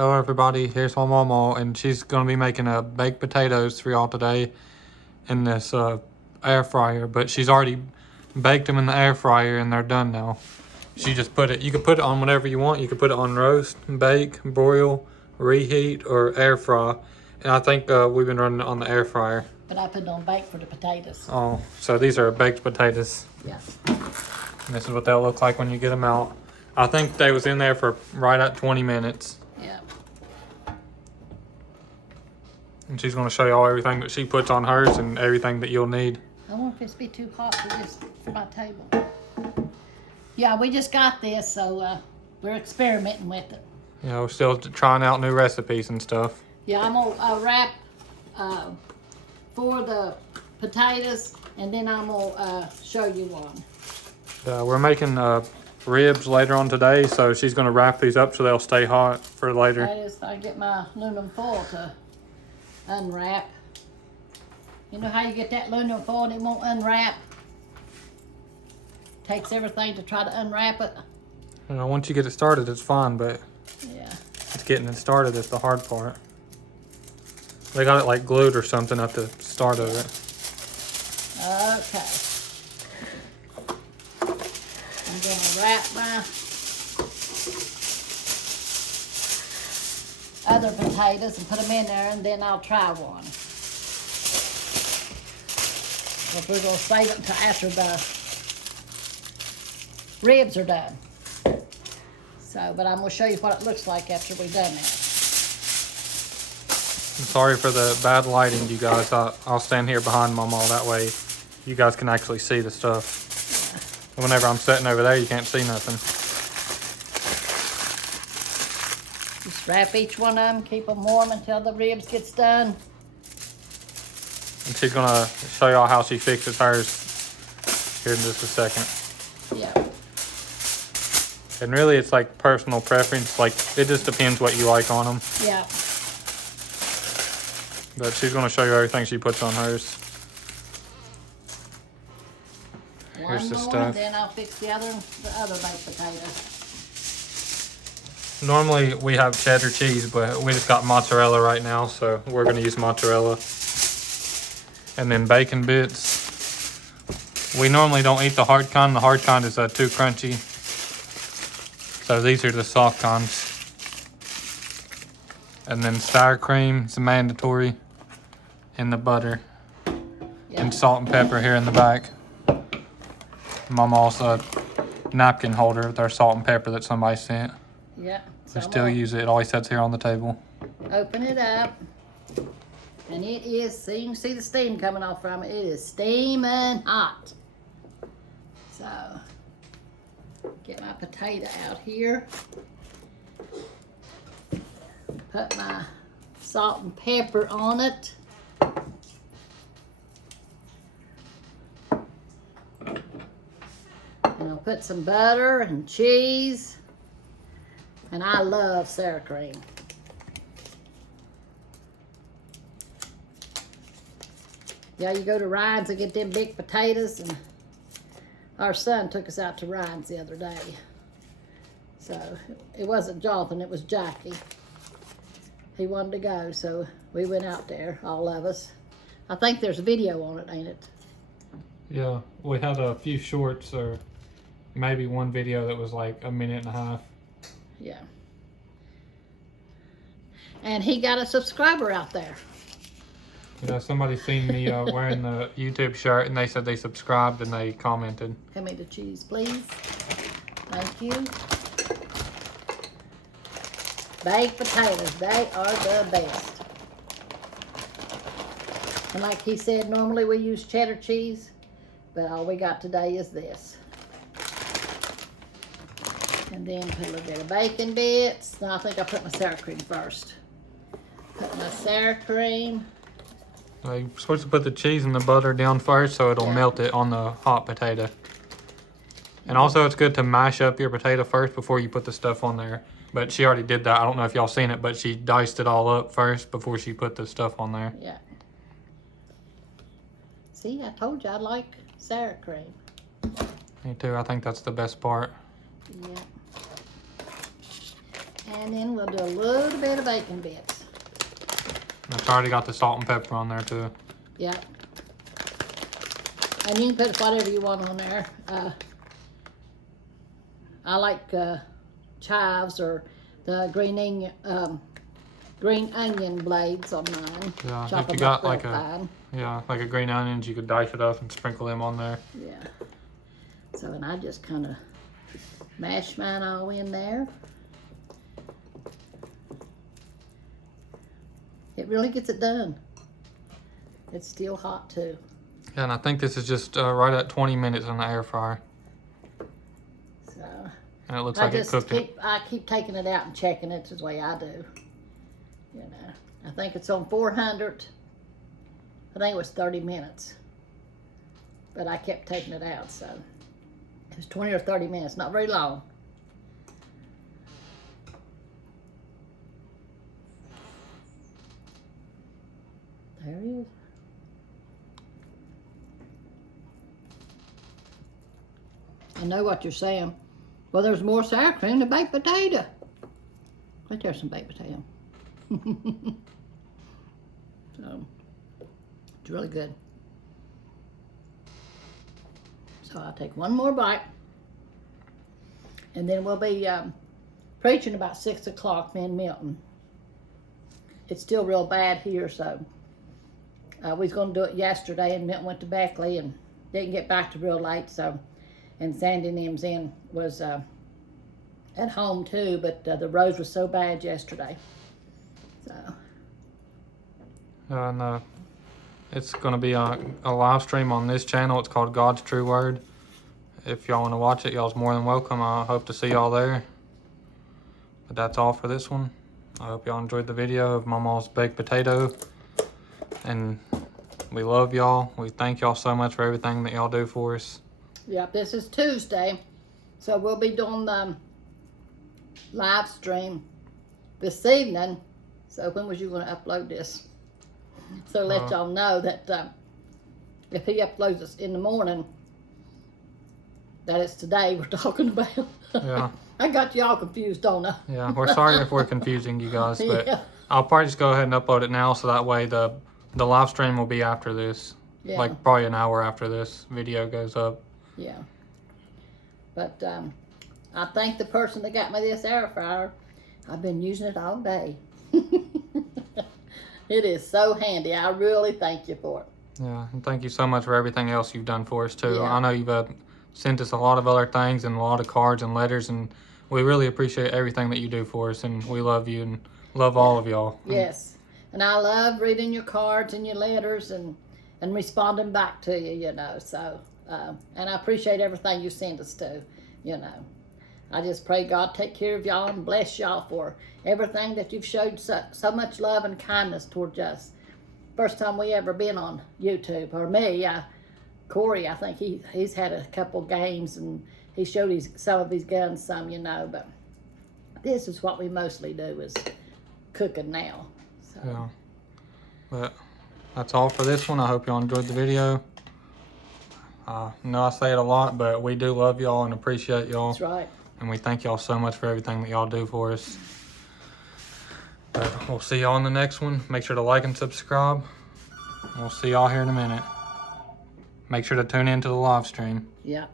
Hello everybody, here's my mama, and she's gonna be making baked potatoes for y'all today in this air fryer. But she's already baked them in the air fryer and they're done now. She just put it, you can put it on whatever you want. You can put it on roast, bake, broil, reheat, or air fry. And I think we've been running it on the air fryer. But I put it on bake for the potatoes. Oh, so these are baked potatoes. Yes. And this is what they'll look like when you get them out. I think they was in there for right at 20 minutes. Yeah. And she's going to show y'all everything that she puts on hers and everything that you'll need. I wonder if this be too hot for my table. Yeah, we just got this, so we're experimenting with it. You know, still trying out new recipes and stuff. Yeah, I'm gonna wrap for the potatoes, and then I'm gonna show you one. We're making ribs later on today, so she's going to wrap these up so they'll stay hot for later. I get my aluminum foil to unwrap. You know how you get that aluminum foil and it won't unwrap? Takes everything to try to unwrap it. You know, once you get it started, it's fine, but yeah, it's getting it started that's the hard part. They got it like glued or something at the start of it. Okay. I'm gonna wrap my other potatoes and put them in there, and then I'll try one. But we're gonna save it until after the ribs are done. So, but I'm gonna show you what it looks like after we've done that. I'm sorry for the bad lighting, you guys. I'll stand here behind Mama, that way you guys can actually see the stuff. And whenever I'm sitting over there, you can't see nothing. Just wrap each one of them, keep them warm until the ribs gets done. And she's gonna show y'all how she fixes hers here in just a second. Yeah. And really, it's like personal preference. Like, it just depends what you like on them. Yeah. But she's gonna show you everything she puts on hers. Here's the One more, stuff. then I'll fix the other baked potatoes. Normally we have cheddar cheese, but we just got mozzarella right now, so we're gonna use mozzarella. And then bacon bits. We normally don't eat the hard kind. The hard kind is too crunchy. So these are the soft kinds. And then sour cream is mandatory. And the butter. Yeah. And salt and pepper here in the back. Mama's napkin holder with our salt and pepper that somebody sent. Yeah. We still use it. It always sits here on the table. Open it up. And it is, so you can see the steam coming off from it. It is steaming hot. So, get my potato out here. Put my salt and pepper on it. And I'll put some butter and cheese. And I love sour cream. Yeah, you go to Ryan's and get them big potatoes, and our son took us out to Ryan's the other day. So it wasn't Jonathan, it was Jackie. He wanted to go, so we went out there, all of us. I think there's a video on it, ain't it? Yeah, we had a few shorts, or maybe one video that was like a minute and a half. Yeah. And he got a subscriber out there. Yeah, somebody seen me wearing the YouTube shirt, and they said they subscribed and they commented. Hand me the cheese, please. Thank you. Baked potatoes, they are the best. And like he said, normally we use cheddar cheese, but all we got today is this. And then put a little bit of bacon bits. No, I think I put my sour cream first. Put my sour cream. You're supposed to put the cheese and the butter down first so it'll melt it on the hot potato. And also it's good to mash up your potato first before you put the stuff on there. But she already did that. I don't know if y'all seen it, but she diced it all up first before she put the stuff on there. Yeah. See, I told you I like sour cream. Me too. I think that's the best part. Yeah. And then we'll do a little bit of bacon bits. It's already got the salt and pepper on there too. Yep. And you can put whatever you want on there. I like chives or the green onion blades on mine. Yeah, Chop if you them got up like real a fine. like a green onions, you could dice it up and sprinkle them on there. Yeah. So, and I just kind of mash mine all in there. It really gets it done. It's still hot too. Yeah, and I think this is just right at 20 minutes in the air fryer. So And it looks like it cooked it. I keep taking it out and checking it the way I do. You know, I think it's on 400. I think it was 30 minutes. But I kept taking it out, so it was 20 or 30 minutes, not very long. There it is. I know what you're saying. Well, there's more sour cream than baked potato. Right there's some baked potato. So, it's really good. So I'll take one more bite. And then we'll be preaching about 6 o'clock, me and Milton. It's still real bad here, so we was going to do it yesterday, and Milton went to Beckley and didn't get back to real late, so, and Sandy and them's in was at home too, but the roads were so bad yesterday. So. And it's going to be a live stream on this channel. It's called God's True Word. If y'all want to watch it, y'all's more than welcome. I hope to see y'all there. But that's all for this one. I hope y'all enjoyed the video of Mama's baked potato. And we love y'all. We thank y'all so much for everything that y'all do for us. Yep, this is Tuesday, so we'll be doing the live stream this evening. So when was you going to upload this? So let y'all know that if he uploads this in the morning, that it's today we're talking about. Yeah. I got y'all confused, don't I? Yeah, we're sorry if we're confusing you guys, but Yeah. I'll probably just go ahead and upload it now, so that way the live stream will be after this. Yeah. Like probably an hour after this video goes up. Yeah. But I thank the person that got me this air fryer. I've been using it all day. It is so handy. I really thank you for it. Yeah, and thank you so much for everything else you've done for us too. Yeah. I know you've sent us a lot of other things and a lot of cards and letters, and we really appreciate everything that you do for us, and we love you and love all of y'all. Yes. And I love reading your cards and your letters and responding back to you, you know. So, and I appreciate everything you send us to, you know. I just pray God take care of y'all and bless y'all for everything that you've showed so much love and kindness towards us. First time we ever been on YouTube, or me, Corey, I think he's had a couple games and he showed some of his guns some, you know, but this is what we mostly do is cooking now. So. Yeah. But that's all for this one. I hope y'all enjoyed the video. I know I say it a lot, but we do love y'all and appreciate y'all. That's right. And we thank y'all so much for everything that y'all do for us. But we'll see y'all in the next one. Make sure to like and subscribe. We'll see y'all here in a minute. Make sure to tune in to the live stream. Yeah.